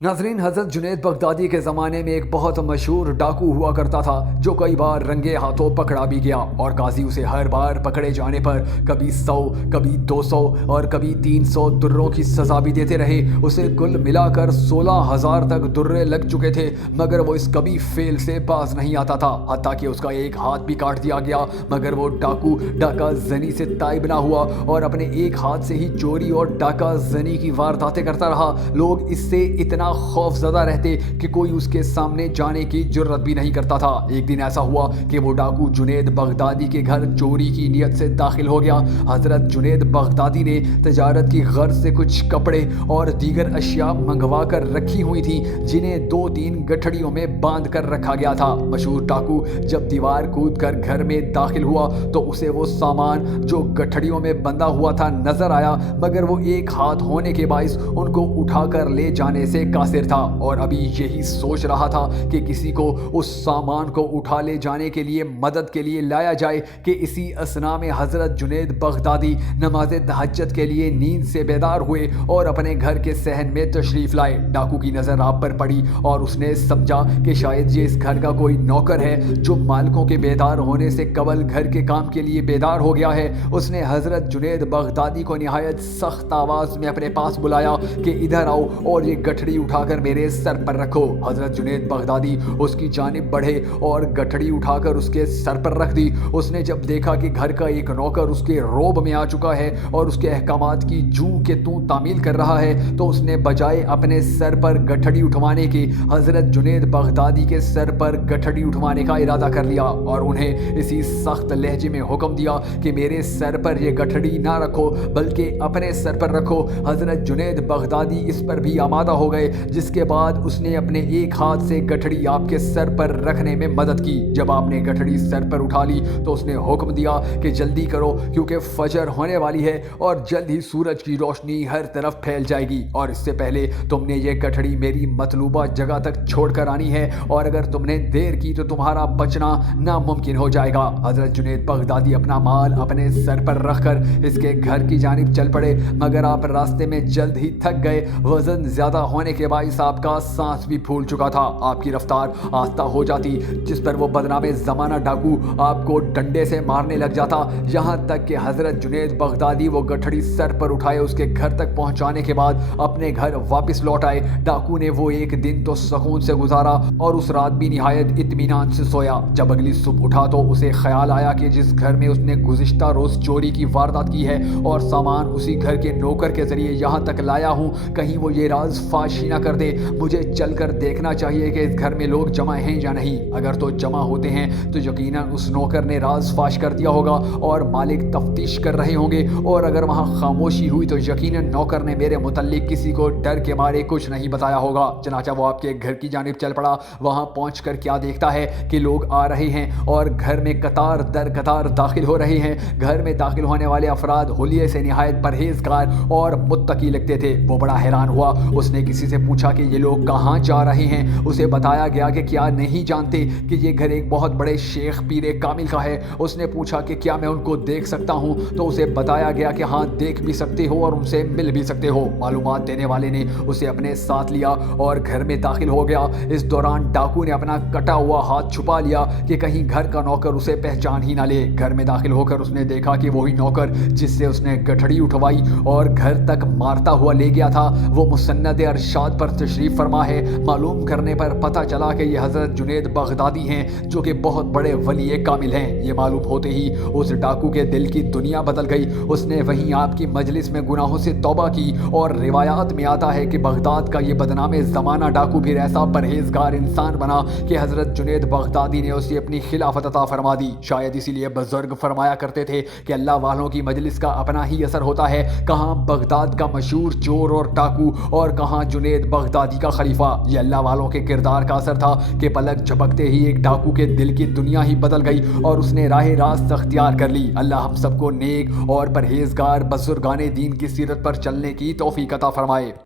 नाजरीन, हजरत जुनैद बगदादी के ज़माने में एक बहुत मशहूर डाकू हुआ करता था जो कई बार रंगे हाथों पकड़ा भी गया और काजी उसे हर बार पकड़े जाने पर कभी 100, कभी 200 और कभी 300 दुर्रों की सज़ा भी देते रहे। उसे कुल मिलाकर 16,000 तक दुर्रे लग चुके थे, मगर वो इस कभी फेल से पास नहीं आता था। हत्ता कि उसका एक हाथ भी काट दिया गया, मगर वो डाकू डाका जनी से ताइब ना हुआ और अपने एक हाथ से ही चोरी और डाका जनी की वारदातें करता रहा। लोग इससे इतना खौफज़दा रहते कि कोई उसके सामने जाने की जुर्रत भी नहीं करता था। एक दिन ऐसा हुआ कि वो डाकू जुनैद बगदादी के घर चोरी की नीयत से दाखिल हो गया। हजरत जुनैद बगदादी ने तजारत की गर्ज से कुछ कपड़े और दीगर अशिया मंगवा कर रखी हुई थी, जिन्हें 2-3 गठड़ियों में बांध कर रखा गया था। मशहूर डाकू जब दीवार कूद कर घर में दाखिल हुआ तो उसे वो सामान जो गठड़ियों में बंधा हुआ था नजर आया, मगर वो एक हाथ होने के बाइस उनको उठाकर ले जाने से कासिर था और अभी यही सोच रहा था कि किसी को उस सामान को उठा ले जाने के लिए मदद के लिए लाया जाए कि इसी असना में हजरत जुनैद बगदादी नमाज तहज्जुद के लिए नींद से बेदार हुए और अपने घर के सहन में तशरीफ लाए। डाकू की नजर आप पर पड़ी और उसने समझा कि शायद ये इस घर का कोई नौकर है जो मालिकों के बेदार होने से कबल घर के काम के लिए बेदार हो गया है। उसने हजरत जुनैद बगदादी को निहायत सख्त आवाज में अपने पास बुलाया कि इधर आओ और ये गठड़ी उठाकर मेरे सर पर रखो। हजरत जुनैद बगदादी उसकी जानिब बढ़े और गठड़ी उठाकर उसके सर पर रख दी। उसने जब देखा कि घर का एक नौकर उसके रोब में आ चुका है और उसके अहकामात की जू के तू तामील कर रहा है, तो उसने बजाय अपने सर पर गठड़ी उठवाने के हजरत जुनैद बगदादी के सर पर गठड़ी उठवाने का इरादा कर लिया और उन्हें इसी सख्त लहजे में हुक्म दिया कि मेरे सर पर यह गठड़ी ना रखो बल्कि अपने सर पर रखो। हजरत जुनैद बगदादी इस पर भी आमादा हो गए, जिसके बाद उसने अपने एक हाथ से गठड़ी आपके सर पर रखने में मदद की। जब आपने गठड़ी सर पर उठा ली तो उसने हुक्म दिया कि जल्दी करो क्योंकि फजर होने वाली है और जल्द ही सूरज की रोशनी हर तरफ फैल जाएगी और इससे पहले तुमने ये गठड़ी मेरी मतलूबा जगह तक छोड़कर आनी है और अगर तुमने देर की तो तुम्हारा बचना नामुमकिन हो जाएगा। हजरत जुनैद बगदादी अपना माल अपने सर पर रखकर इसके घर की जानिब चल पड़े, मगर आप रास्ते में जल्द ही थक गए। वजन ज्यादा होने के बाइस आपका सांस भी फूल चुका था। आपकी रफ्तार आस्ता हो जाती, जिस पर वो बदनामे ज़माना डाकू आपको डंडे से मारने लग जाता, यहाँ तक कि हजरत जुनैद बगदादी वो गठड़ी सर पर उठाए उसके घर तक पहुँचाने के बाद अपने घर वापस लौट आए। डाकू ने वो एक दिन तो सुकून से गुजारा और उस रात भी निहायत इत्मीनान से सोया। जब अगली सुबह उठा तो उसे ख्याल आया कि जिस घर में उसने गुज़िश्ता रोज़ चोरी की वारदात की है और सामान उसी घर के नौकर के जरिए यहाँ तक लाया हूँ, कहीं वो ये राज फाश ही ना कर दे। मुझे चलकर देखना चाहिए कि इस घर में लोग जमा हैं या नहीं। अगर तो जमा होते हैं तो यकीनन उस नौकर ने राज फाश कर दिया होगा और मालिक तफ्तीश कर रहे होंगे, और अगर वहाँ खामोशी हुई तो यकीनन नौकर ने मेरे मुतल्लिक किसी को डर के मारे कुछ नहीं बताया होगा। चनाचा वो आपके घर की जानिब चल पड़ा। वहाँ पहुँचकर क्या देखता है कि लोग आ रहे हैं और घर में कतार दर कतार दाखिल हो रहे हैं। घर में दाखिल होने वाले अफराद हुलिये से निहायत परहेजगार और मुत्तकी लगते थे। वो बड़ा हैरान हुआ। उसने किसी से पूछा कि ये लोग कहाँ जा रहे हैं। उसे बताया गया कि क्या नहीं जानते कि ये घर एक बहुत बड़े शेख पीरे कामिल का है। उसने पूछा कि क्या मैं उनको देख सकता हूँ, तो उसे बताया गया कि हाँ, देख भी सकते हो और उनसे मिल भी सकते हो। मालूमात देने वाले ने उसे अपने साथ लिया और घर में दाखिल हो गया। इस दौरान डाकू ने अपना कटा हुआ हाथ छुपा लिया कि कहीं घर का नौकर उसे पहचान ही ना ले। घर में दाखिल होकर उसने देखा कि वही नौकर जिससे उसने गठड़ी उठवाई और घर तक मारता हुआ ले गया था, वो मुसन्नद अरशाद पर तशरीफ फरमा है। मालूम करने पर पता चला कि ये हजरत जुनैद बगदादी हैं जो कि बहुत बड़े वली कामिल हैं। ये मालूम होते ही उस डाकू के दिल की दुनिया बदल गई। उसने वहीं आपकी मजलिस में गुनाहों से तौबा की और रिवायात में आता है कि बगदाद का ये बदनामे ज़माना डाकू फिर ऐसा परहेजगार इंसान बना कि हजरत जुनैद बगदादी ने उसे अपनी खिलाफत अता फरमा दी। शायद इसीलिए बुजुर्ग फरमाया करते थे कि अल्लाह वालों की मजलिस का अपना ही असर होता है। कहाँ बगदाद का मशहूर चोर और डाकू और कहाँ जुनैद बगदादी का खलीफा। ये अल्लाह वालों के किरदार का असर था कि पलक झपकते ही एक डाकू के दिल की दुनिया ही बदल गई और उसने राह रास्त अख्तियार कर ली। अल्लाह हम सबको नेक और परहेजगार बुजुर्गाने दीन की सीरत पर चलने की तौफीक अता फरमाए।